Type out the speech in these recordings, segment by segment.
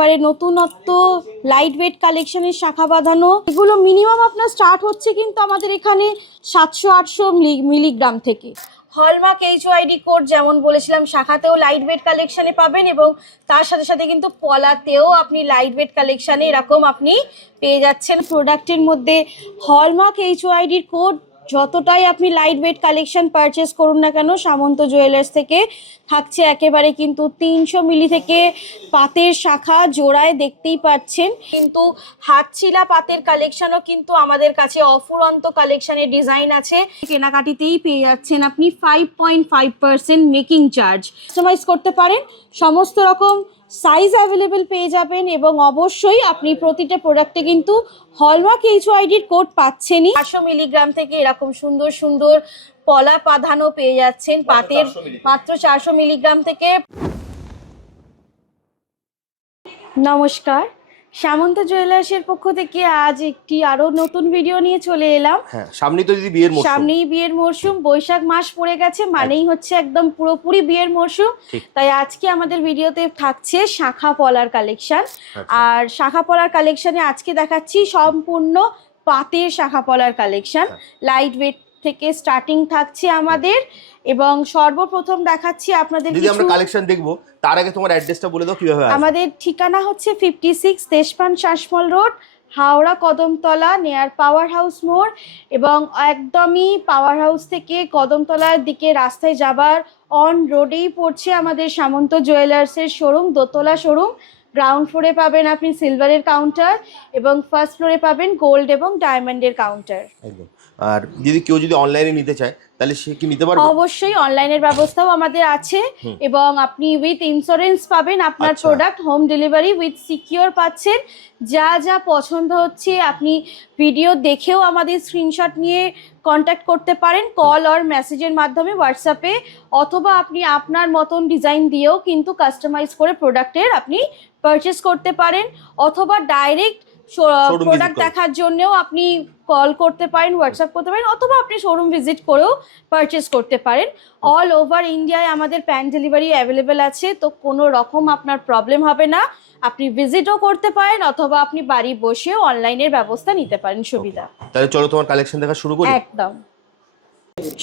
একেবারে নতুনত্ব light weight কালেকশনের শাখা বাঁধানো। এগুলো মিনিমাম আপনার স্টার্ট হচ্ছে কিন্তু আমাদের এখানে 700-800 মিলিগ্রাম থেকে। হলমার্ক HYD কোড যেমন বলেছিলাম, শাখাতেও লাইট ওয়েট কালেকশানে পাবেন এবং তার সাথে সাথে কিন্তু পলাতেও আপনি লাইট ওয়েট কালেকশানে এরকম আপনি পেয়ে যাচ্ছেন। প্রোডাক্টের মধ্যে হলমার্ক HYD কোড যতটাই আপনি লাইট ওয়েট কালেকশন পারচেস করুন না কেন সামন্ত জুয়েলার্স থেকে, থাকছে একেবারে কিন্তু 300 মিলি থেকে পাতের শাখা জোড়ায় দেখতেই পাচ্ছেন। কিন্তু হাতছিলা পাতের কালেকশনও কিন্তু আমাদের কাছে অফুরন্ত কালেকশনের ডিজাইন আছে। কেনাকাটিতেই পেয়ে যাচ্ছেন আপনি 5.5% মেকিং চার্জ। কাস্টমাইজ করতে পারেন, সমস্ত রকম সাইজ অ্যাভেলেবেল পেয়ে যাবেন এবং অবশ্যই আপনি প্রতিটা প্রোডাক্টে কিন্তু হলমার্ক HYDর কোড পাচ্ছেনই। 400 মিলিগ্রাম থেকে এরকম সুন্দর সুন্দর পলা পাধানো পেয়ে যাচ্ছেন পাতের মাত্র 400 মিলিগ্রাম থেকে। নমস্কার, সামন্ত জুয়েলার্সের পক্ষ থেকে আজ একটি আরো নতুন ভিডিও নিয়ে চলে এলাম। হ্যাঁ, সামনেই তো দিদি বিয়ের মরশুম। সামনেই বিয়ের মরশুম, বৈশাখ মাস পড়ে গেছে মানেই হচ্ছে একদম পুরোপুরি বিয়ের মরশুম। তাই আজকে আমাদের ভিডিওতে থাকছে শাখা পলার কালেকশন। আর শাখা পলার কালেকশনে আজকে দেখাচ্ছি সম্পূর্ণ পাতের শাখা পলার কালেকশন। লাইট ওয়েট থেকে স্টার্টিং থাকছে আমাদের এবং সর্বপ্রথম দেখাচ্ছি আপনাদের যদি আমরা কালেকশন দেখবো তার আগে তোমার অ্যাড্রেসটা বলে দাও কিভাবে আসবে। আমাদের ঠিকানা হচ্ছে 56 দেশপান শাসমল রোড, হাওড়া কদমতলা, নেয়ার পাওয়ার হাউস মোড়। এবং একদমই পাওয়ার হাউস থেকে কদমতলার দিকে রাস্তায় যাবার অন রোডেই পড়ছে আমাদের সামন্ত জুয়েলার্সের শোরুম, দোতলা শোরুম। গ্রাউন্ড ফ্লোরে পাবেন আপনি সিলভারের কাউন্টার এবং ফার্স্ট ফ্লোরে পাবেন গোল্ড এবং ডায়মন্ডের কাউন্টার। একদম। আর যদি কেউ যদি অনলাইনে নিতে চায় তাহলে সে কি নিতে পারবে? অবশ্যই অনলাইনের ব্যবস্থাও আমাদের আছে এবং আপনি উইথ ইন্স্যুরেন্স পাবেন আপনার product, home delivery with secure পাচ্ছেন। যা যা পছন্দ হচ্ছে আপনি ভিডিও দেখেও আমাদের স্ক্রিনশট নিয়ে কন্ট্যাক্ট করতে পারেন কল আর মেসেজের মাধ্যমে হোয়াটসঅ্যাপে, অথবা আপনি আপনার মতন ডিজাইন দিয়েও কিন্তু কাস্টমাইজ করে প্রোডাক্টের আপনি পারচেস করতে পারেন, অথবা ডাইরেক্ট প্রোডাক্ট দেখার জন্যও আপনি কল করতে পারেন, হোয়াটসঅ্যাপ করতে পারেন, অথবা আপনি শোরুম ভিজিট করেও পারচেস করতে পারেন। অল ওভার ইন্ডিয়ায় আমাদের প্যান ডেলিভারি অ্যাভেলেবেল আছে, তো কোনো রকম আপনার প্রবলেম হবে না। আপনি ভিজিটও করতে পারেন অথবা আপনি বাড়ি বসেও অনলাইনের ব্যবস্থা নিতে পারেন সুবিধা। তাহলে চলো তোমার কালেকশন দেখা শুরু করি। একদম।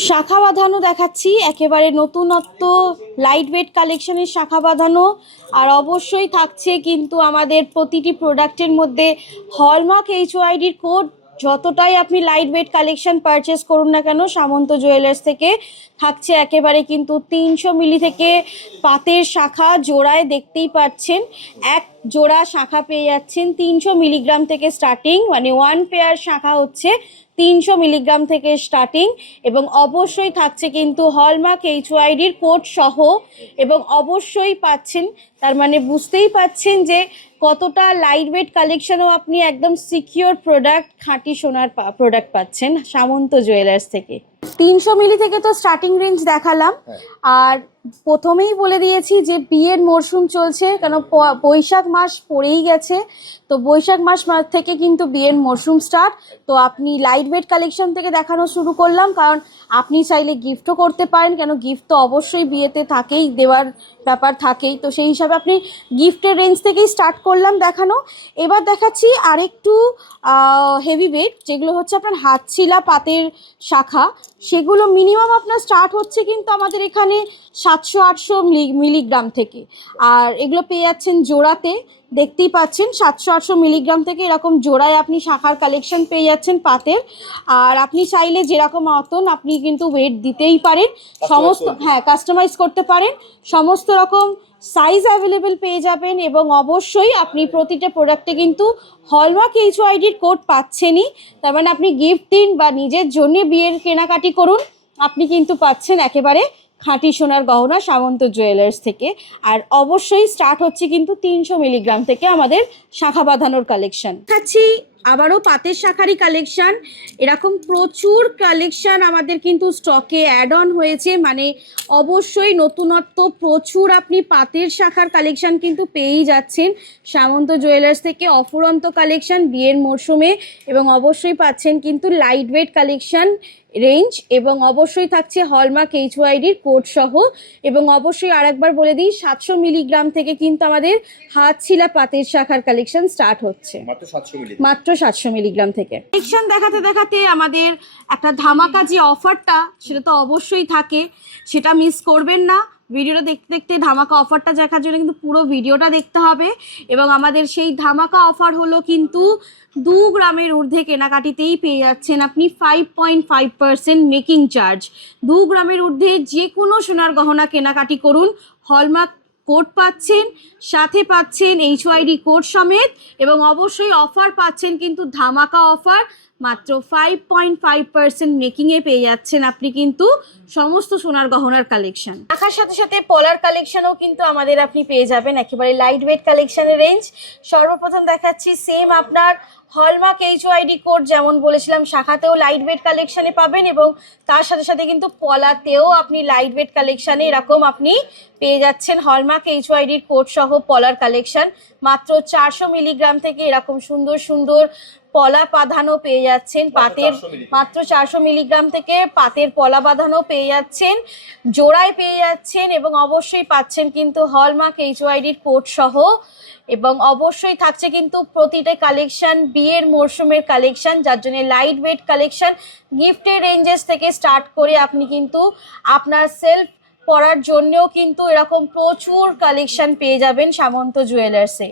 শাখা বাঁধানো দেখাচ্ছি, একেবারে নতুনত্ব লাইট ওয়েট কালেকশনের শাখা বাঁধানো। আর অবশ্যই থাকছে কিন্তু আমাদের প্রতিটি প্রোডাক্টের মধ্যে হলমার্ক HYDর কোড। যতটাই আপনি লাইট ওয়েট কালেকশন পারচেস করুন না কেন সামন্ত জুয়েলার্স থেকে, থাকছে একেবারে কিন্তু 300 মিলি থেকে পাতের শাখা জোড়ায় দেখতেই পাচ্ছেন। এক জোড়া শাখা পেয়ে যাচ্ছেন 300 মিলিগ্রাম থেকে স্টার্টিং, মানে ওয়ান পেয়ার শাখা হচ্ছে 300 মিলিগ্রাম থেকে স্টার্টিং। এবং অবশ্যই থাকছে কিন্তু হলমার্ক HYDর কোড সহ, এবং অবশ্যই পাচ্ছেন, তার মানে বুঝতেই পাচ্ছেন যে কতটা লাইট ওয়েট কালেকশনও আপনি একদম সিকিউর প্রোডাক্ট, খাঁটি সোনার প্রোডাক্ট পাচ্ছেন সামন্ত জুয়েলার্স থেকে। 300 মিলি থেকে তো স্টার্টিং রেঞ্জ দেখালাম। আর প্রথমেই বলে দিয়েছি যে বিয়ের মরশুম চলছে, কেন বৈশাখ মাস পড়েই গেছে, তো বৈশাখ মাস থেকে কিন্তু বিয়ের মরশুম স্টার্ট। তো আপনি লাইট ওয়েট কালেকশন থেকে দেখানো শুরু করলাম, কারণ আপনি চাইলে গিফটও করতে পারেন, কেন গিফট তো অবশ্যই বিয়েতে থাকেই, দেওয়ার ব্যাপার থাকেই, তো সেই হিসাবে আপনি গিফটের রেঞ্জ থেকেই স্টার্ট করলাম দেখানো। এবার দেখাচ্ছি আরেকটু হেভি ওয়েট, যেগুলো হচ্ছে আপনার হাতছিলা পাতের শাখা, সেগুলো মিনিমাম আপনার স্টার্ট হচ্ছে কিন্তু আমাদের এখানে 700-800 মিলিগ্রাম থেকে। আর এগুলো পেয়ে যাচ্ছেন জোড়াতে, দেখতেই পাচ্ছেন 700-800 মিলিগ্রাম থেকে এরকম জোড়ায় আপনি শাখার কালেকশন পেয়ে যাচ্ছেন পাতের। আর আপনি চাইলে যেরকম মতন আপনি কিন্তু ওয়েট দিতেই পারেন, সমস্ত কাস্টমাইজ করতে পারেন, সমস্ত রকম সাইজ অ্যাভেলেবেল পেয়ে যাবেন। এবং অবশ্যই আপনি প্রতিটা প্রোডাক্টে কিন্তু হলমার্ক HYDর কোড পাচ্ছেনই, তার মানে আপনি গিফট দিন বা নিজের জন্য বিয়ের কেনাকাটি করুন, আপনি কিন্তু পাচ্ছেন একেবারে খাঁটি সোনার গহনা সামন্ত জুয়েলার্স থেকে। আর অবশ্যই স্টার্ট হচ্ছে কিন্তু 300 মিলিগ্রাম থেকে আমাদের শাখা বাঁধানোর কালেকশন। দেখাচ্ছি আবারও পাতের শাখারই কালেকশন। এরকম প্রচুর কালেকশন আমাদের কিন্তু স্টকে অ্যাড অন হয়েছে, মানে অবশ্যই নতুনত্ব প্রচুর আপনি পাতের শাখার কালেকশন কিন্তু পেয়েই যাচ্ছেন সামন্ত জুয়েলার্স থেকে। অফুরন্ত কালেকশন বিয়ের মরশুমে, এবং অবশ্যই পাচ্ছেন কিন্তু লাইট ওয়েট কালেকশন রেঞ্জ এবং অবশ্যই থাকছে হলমার্ক HYD কোড সহ। এবং অবশ্যই আরেকবার বলে দিই 700 মিলিগ্রাম থেকে কিন্তু আমাদের হাতছিলা পাতের শাখার কালেকশন স্টার্ট হচ্ছে মাত্র 700 মিলিগ্রাম থেকে। কালেকশন দেখাতে দেখাতে আমাদের একটা ধামাকা যে অফারটা সেটা তো অবশ্যই থাকে, সেটা মিস করবেন না। ভিডিওটা দেখতে দেখতে ধামাকা অফারটা দেখার জন্য কিন্তু পুরো ভিডিওটা দেখতে হবে। এবং আমাদের সেই ধামাকা অফার হলো কিন্তু 2 গ্রামের ঊর্ধ্বে কেনাকাটিতেই পেয়ে যাচ্ছেন আপনি 5.5% মেকিং চার্জ। 2 গ্রামের ঊর্ধ্বে যে কোনো সোনার গহনা কেনাকাটি করুন, হলমার্ক কোড পাচ্ছেন, সাথে পাচ্ছেন HYD কোড সমেত, এবং অবশ্যই অফার পাচ্ছেন কিন্তু ধামাকা অফার। মাত্র 5.5% মেকিংয়ে পেয়ে যাচ্ছেন আপনি কিন্তু সমস্ত সোনার গহনার কালেকশন। রাখার সাথে সাথে পলার কালেকশনও কিন্তু আমাদের আপনি পেয়ে যাবেন, একেবারে লাইট ওয়েট কালেকশনের রেঞ্জ। সর্বপ্রথম দেখাচ্ছি সেম আপনার হলমার্ক HYD কোড, যেমন বলেছিলাম শাখাতেও লাইট ওয়েট কালেকশনে পাবেন এবং তার সাথে সাথে কিন্তু পলাতেও আপনি লাইট ওয়েট কালেকশানে এরকম আপনি পেয়ে যাচ্ছেন হলমার্ক HYD কোড সহ পলার কালেকশন। মাত্র 400 মিলিগ্রাম থেকে এরকম সুন্দর সুন্দর পলা বাঁধানো পেয়ে যাচ্ছেন পাতের, মাত্র 400 মিলিগ্রাম থেকে পাতের পলা বাঁধানো পেয়ে যাচ্ছেন, জোড়ায় পেয়ে যাচ্ছেন এবং অবশ্যই পাচ্ছেন কিন্তু হলমার্ক HYD কোড সহ। এবং অবশ্যই থাকছে কিন্তু প্রতিটা কালেকশন বিয়ের মরশুমের কালেকশন, যার জন্য লাইট ওয়েট কালেকশন গিফটের রেঞ্জেস থেকে স্টার্ট করে আপনি কিন্তু আপনার সেলফ পরার জন্যও কিন্তু এরকম প্রচুর কালেকশন পেয়ে যাবেন সামন্ত জুয়েলার্সে।